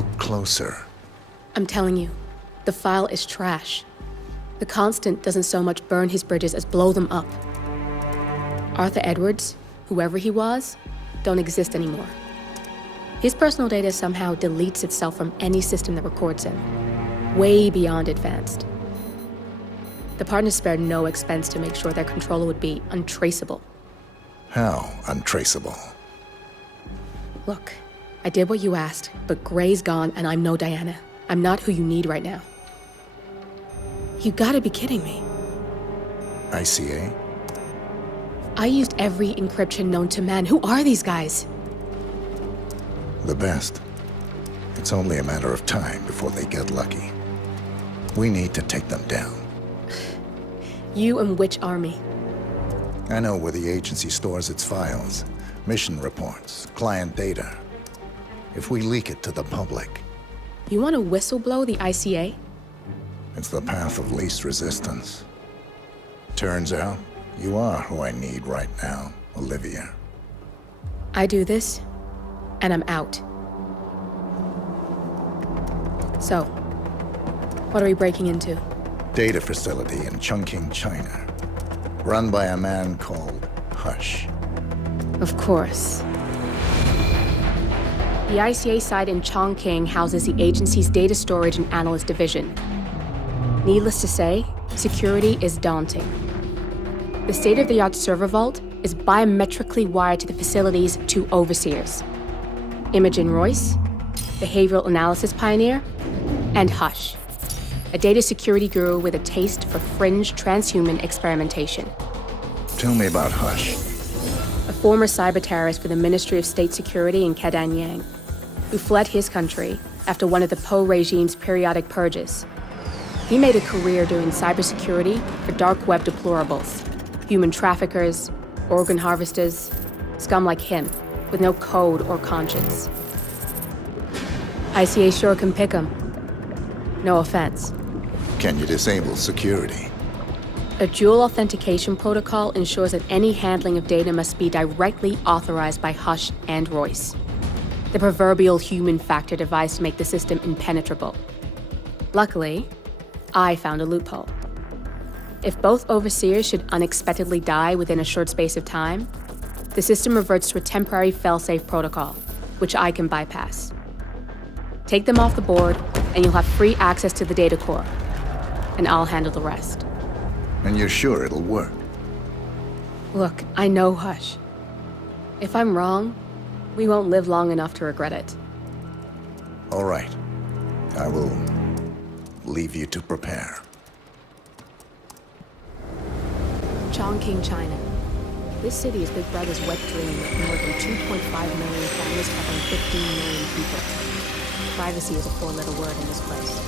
Look closer. I'm telling you, the file is trash. The Constant doesn't so much burn his bridges as blow them up. Arthur Edwards, whoever he was, don't exist anymore. His personal data somehow deletes itself from any system that records him. Way beyond advanced. The partners spared no expense to make sure their controller would be untraceable. How untraceable? Look, I did what you asked, but Gray's gone and I'm no Diana. I'm not who you need right now. You gotta be kidding me. ICA? I used every encryption known to man. Who are these guys? The best. It's only a matter of time before they get lucky. We need to take them down. You and which army? I know where the agency stores its files, mission reports, client data. If we leak it to the public... You want to whistleblow the ICA? It's the path of least resistance. Turns out, you are who I need right now, Olivia. I do this, and I'm out. So, what are we breaking into? Data facility in Chongqing, China. Run by a man called Hush. Of course. The ICA site in Chongqing houses the agency's data storage and analyst division. Needless to say, security is daunting. The state-of-the-art server vault is biometrically wired to the facility's two overseers. Imogen Royce, behavioral analysis pioneer, and Hush, a data security guru with a taste for fringe transhuman experimentation. Tell me about Hush. A former cyber terrorist for the Ministry of State Security in Kadanyang, who fled his country after one of the Po regime's periodic purges. He made a career doing cybersecurity for dark web deplorables, human traffickers, organ harvesters, scum like him, with no code or conscience. ICA sure can pick 'em. No offense. Can you disable security? A dual authentication protocol ensures that any handling of data must be directly authorized by Hush and Royce. The proverbial human factor device to make the system impenetrable. Luckily, I found a loophole. If both overseers should unexpectedly die within a short space of time, the system reverts to a temporary fail-safe protocol, which I can bypass. Take them off the board, and you'll have free access to the data core. And I'll handle the rest. And you're sure it'll work? Look, I know Hush. If I'm wrong, we won't live long enough to regret it. All right. I will leave you to prepare. Chongqing, China. This city is Big Brother's wet dream with more than 2.5 million families covering 15 million people. Privacy is a four-letter word in this place.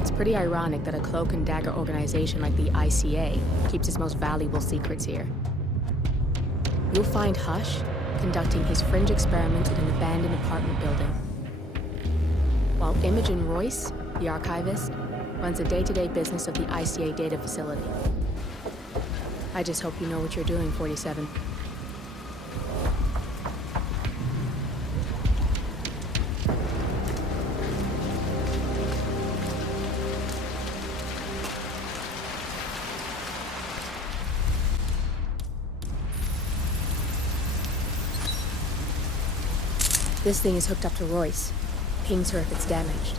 It's pretty ironic that a cloak and dagger organization like the ICA keeps its most valuable secrets here. You'll find Hush conducting his fringe experiments in an abandoned apartment building, while Imogen Royce, the archivist, runs the day-to-day business of the ICA data facility. I just hope you know what you're doing, 47. This thing is hooked up to Royce. Pings her if it's damaged.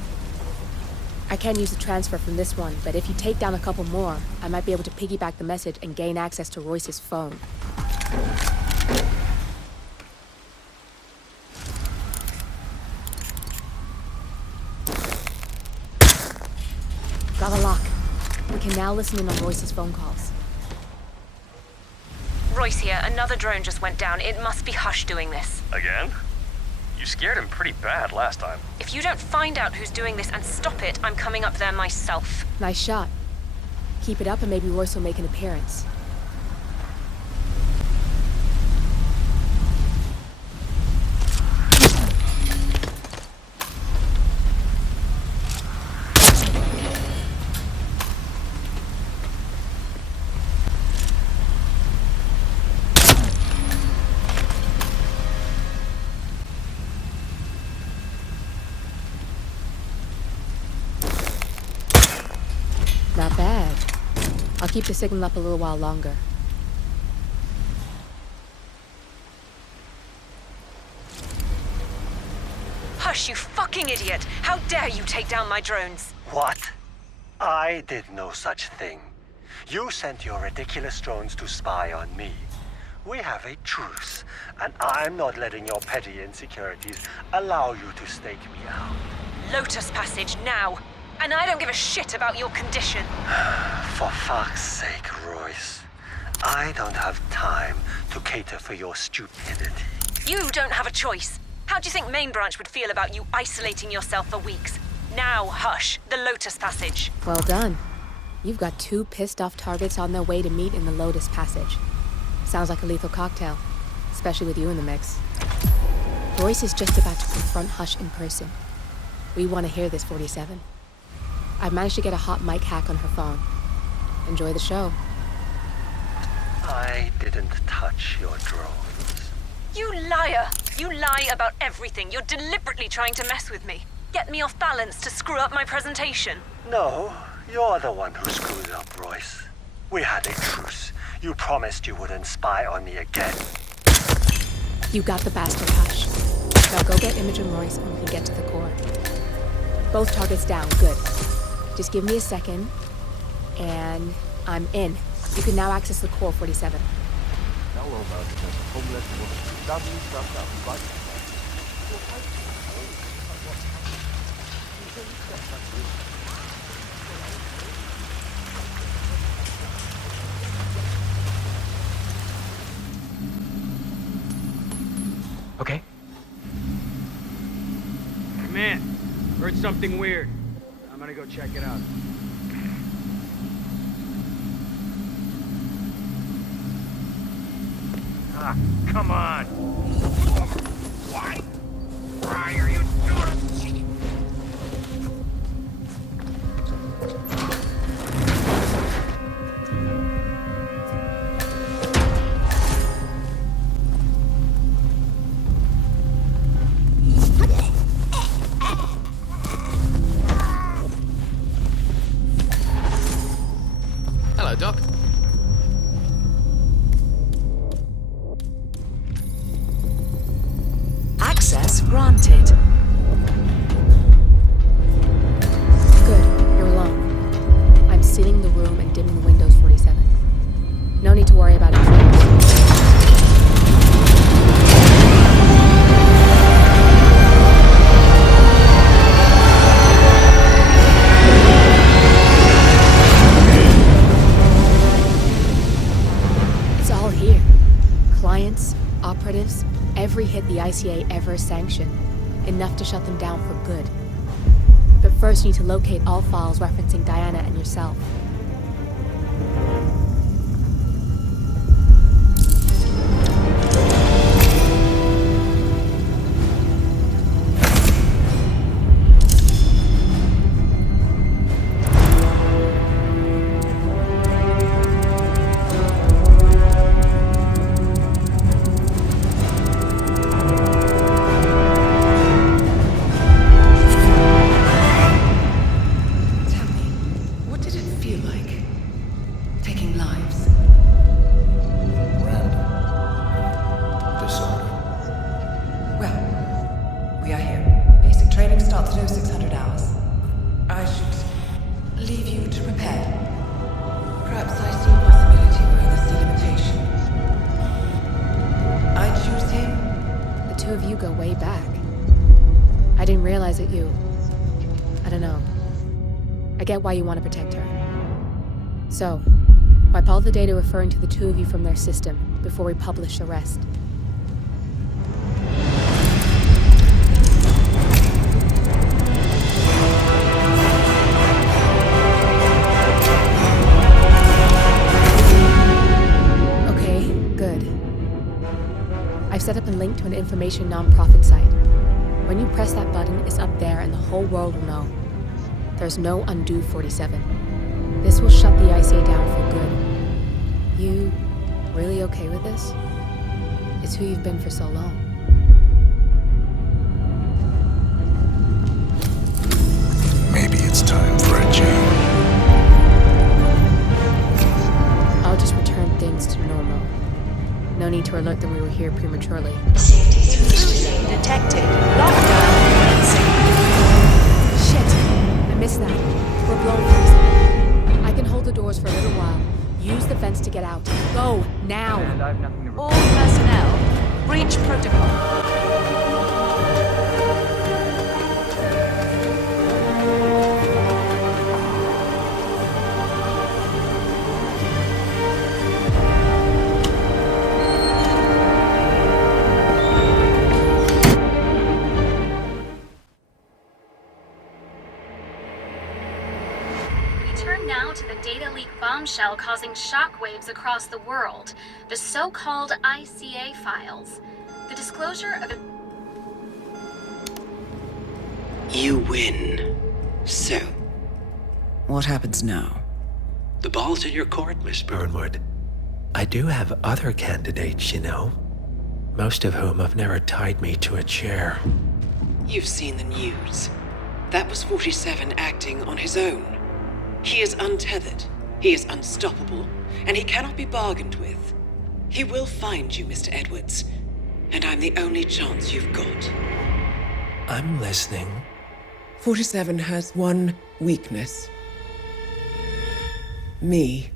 I can't use the transfer from this one, but if you take down a couple more, I might be able to piggyback the message and gain access to Royce's phone. Got a lock. We can now listen in on Royce's phone calls. Royce here, another drone just went down. It must be Hush doing this. Again? You scared him pretty bad last time. If you don't find out who's doing this and stop it, I'm coming up there myself. Nice shot. Keep it up and maybe Royce will make an appearance. keep the signal up a little while longer. Hush, you fucking idiot! How dare you take down my drones? What? I did no such thing. You sent your ridiculous drones to spy on me. We have a truce, and I'm not letting your petty insecurities allow you to stake me out. Lotus Passage, now! And I don't give a shit about your condition. For fuck's sake, Royce. I don't have time to cater for your stupidity. You don't have a choice. How do you think Main Branch would feel about you isolating yourself for weeks? Now, hush, the Lotus Passage. Well done. You've got 2 pissed-off targets on their way to meet in the Lotus Passage. Sounds like a lethal cocktail, especially with you in the mix. Royce is just about to confront Hush in person. We want to hear this, 47. I've managed to get a hot mic hack on her phone. Enjoy the show. I didn't touch your drones. You liar! You lie about everything. You're deliberately trying to mess with me. Get me off balance to screw up my presentation. No, you're the one who screwed up, Royce. We had a truce. You promised you wouldn't spy on me again. You got the bastard, Hush. Now go get Imogen Royce and we can get to the core. Both targets down, good. Just give me a second, and I'm in. You can now access the core, 47. Okay. Man, heard something weird. I'm gonna go check it out. Ah, come on! Why? Why are you doing? Hello, Doc. Access granted. Good, you're alone. I'm sealing the room and dimming the windows, 47. No need to worry about intruders. It's all here. Clients, operatives, every hit the ICA ever sanctioned. Enough to shut them down for good. But first you need to locate all files referencing Diana and yourself. Tell me, what did it feel like? Taking lives? Random. Disorder. Well, we are here. Basic training starts at 0600 hours. I should leave you to prepare. Perhaps I see a possibility where others see limitation. I choose him. The 2 of you go way back. I didn't realize that you... I don't know. I get why you want to protect her. So, wipe all the data referring to the 2 of you from their system before we publish the rest. Okay, good. I've set up a link to an information nonprofit site. When you press that button, it's up there and the whole world will know. There's no undo, 47. This will shut the ICA down for good. You really okay with this? It's who you've been for so long. Maybe it's time for a change. No need to alert them we were here prematurely. Intrusion detected. Lockdown commencing. Shit! I missed that. We're blown from something. I can hold the doors for a little while. Use the vents to get out. Go, now! And I have nothing to report. All personnel, breach protocol. Turn now to the data leak bombshell causing shockwaves across the world, the so-called ICA files. The disclosure of a... You win. So, What happens now? the ball's in your court, Miss Burnwood. I do have other candidates, you know. Most of whom have never tied me to a chair. You've seen the news. That was 47 acting on his own. He is untethered, he is unstoppable, and he cannot be bargained with. He will find you, Mr. Edwards, and I'm the only chance you've got. I'm listening. 47 has one weakness. Me.